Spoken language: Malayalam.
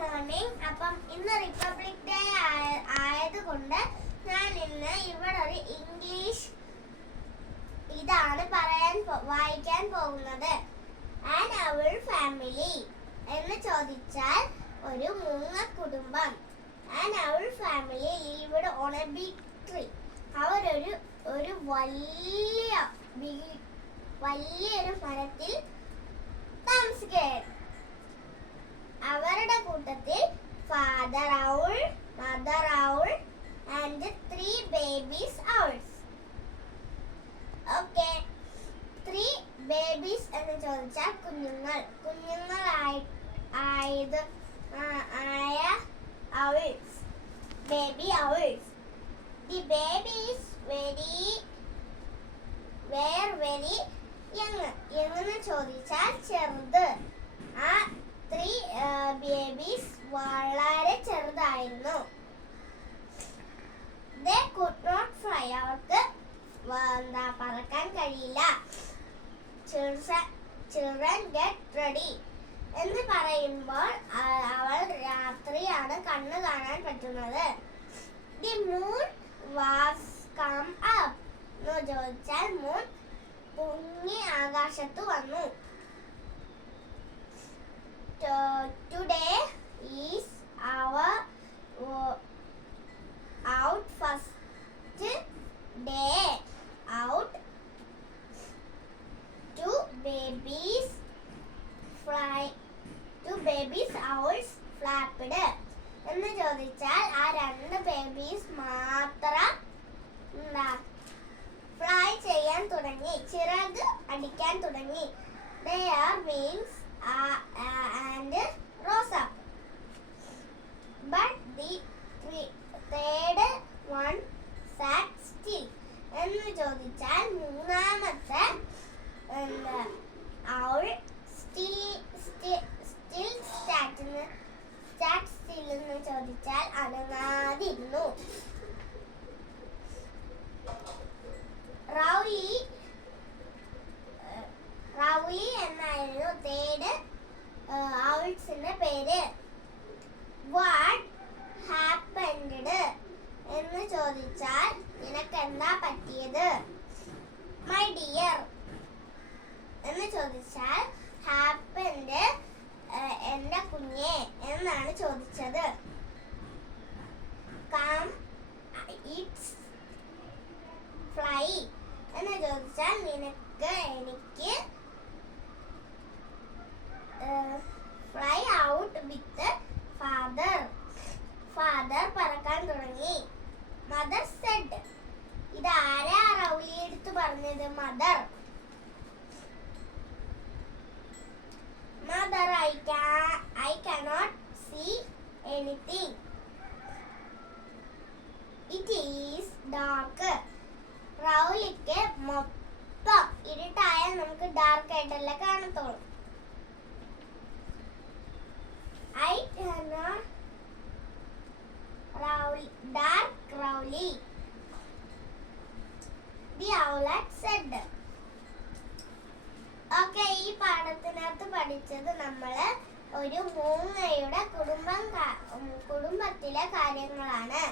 മോർണിംഗ്. അപ്പം ഇന്ന് റിപ്പബ്ലിക് ഡേ ആയതുകൊണ്ട് ഞാൻ ഇന്ന് ഇവിടെ ഒരു ഇംഗ്ലീഷ് ഇതാണ് വായിക്കാൻ പോകുന്നത്. ആൻ അവർ ഫാമിലി എന്ന് ചോദിച്ചാൽ ഒരു മൂങ്ങ കുടുംബം. And our family lived on a big tree. അവരൊരു വലിയൊരു മരത്തിൽ താമസിക്കുകയായിരുന്നു. അവരുടെ കൂട്ടത്തിൽ father owl, mother owl and 3 babies owls. Okay, 3 babies എന്ന് ചോദിച്ചാൽ കുഞ്ഞുങ്ങളായ owls, baby owls. The babies were very young. എന്ന് ചോദിച്ചാൽ ചെറുത്. ആ 3 ബേബീസ് വളരെ ചെറുതായിരുന്നു. They could not fly. അവർക്ക് പറക്കാൻ കഴിയില്ല. Children get ready എന്ന് പറയുമ്പോൾ അവൾ രാത്രിയാണ് കണ്ണ് കാണാൻ പറ്റുന്നത്. The moon was come up എന്ന് ചോദിച്ചാൽ മൂൺ പൊങ്ങി ആകാശത്ത് വന്നു. Today is our first day out. 2 babies owls flapped എന്ന് ചോദിച്ചാൽ ആ 2 ബേബീസ് മാത്രം ഫ്ലൈ ചെയ്യാൻ തുടങ്ങി, ചിറക് അടിക്കാൻ തുടങ്ങി. Their wings and rose up. But the third one sat still എന്ന് ചോദിച്ചാൽ മൂന്നാമത്തെ owl still sat still എന്ന് ചോദിച്ചാൽ അനങ്ങാതിരുന്നു. റൗലി എന്നായിരുന്നു തേർഡ് ഔൾസിന്റെ പേര്. വാട്ട് ഹാപ്പൻഡ് എന്ന് ചോദിച്ചാൽ നിനക്ക് എന്താ പറ്റിയത്? മൈ ഡിയർ എന്ന് ചോദിച്ചാൽ ഹാപ്പൻഡ് എന്റെ കുഞ്ഞെ എന്നാണ് ചോദിച്ചത്. കം ഇറ്റ്സ് ഫ്ലൈ എന്ന് ചോദിച്ചാൽ എനിക്ക് ഫ്ലൈ ഔട്ട് വിത്ത് ഫാദർ പറക്കാൻ തുടങ്ങി. Mother said. ഇത് ആരാ റൗലി എടുത്തു പറഞ്ഞത്? Mother. Mother, I cannot see anything. It is dark. റൗലിക്ക് മൊത്തം ഇരുട്ടായാൽ നമുക്ക് ഡാർക്ക് ആയിട്ടല്ലേ കാണത്തുള്ളൂ. I cannot dark Rowley. The owlet said. Okay, ഈ പാഠത്തിനകത്ത് പഠിച്ചത് നമ്മള് ഒരു മൂങ്ങയുടെ കുടുംബത്തിലെ കാര്യങ്ങളാണ്.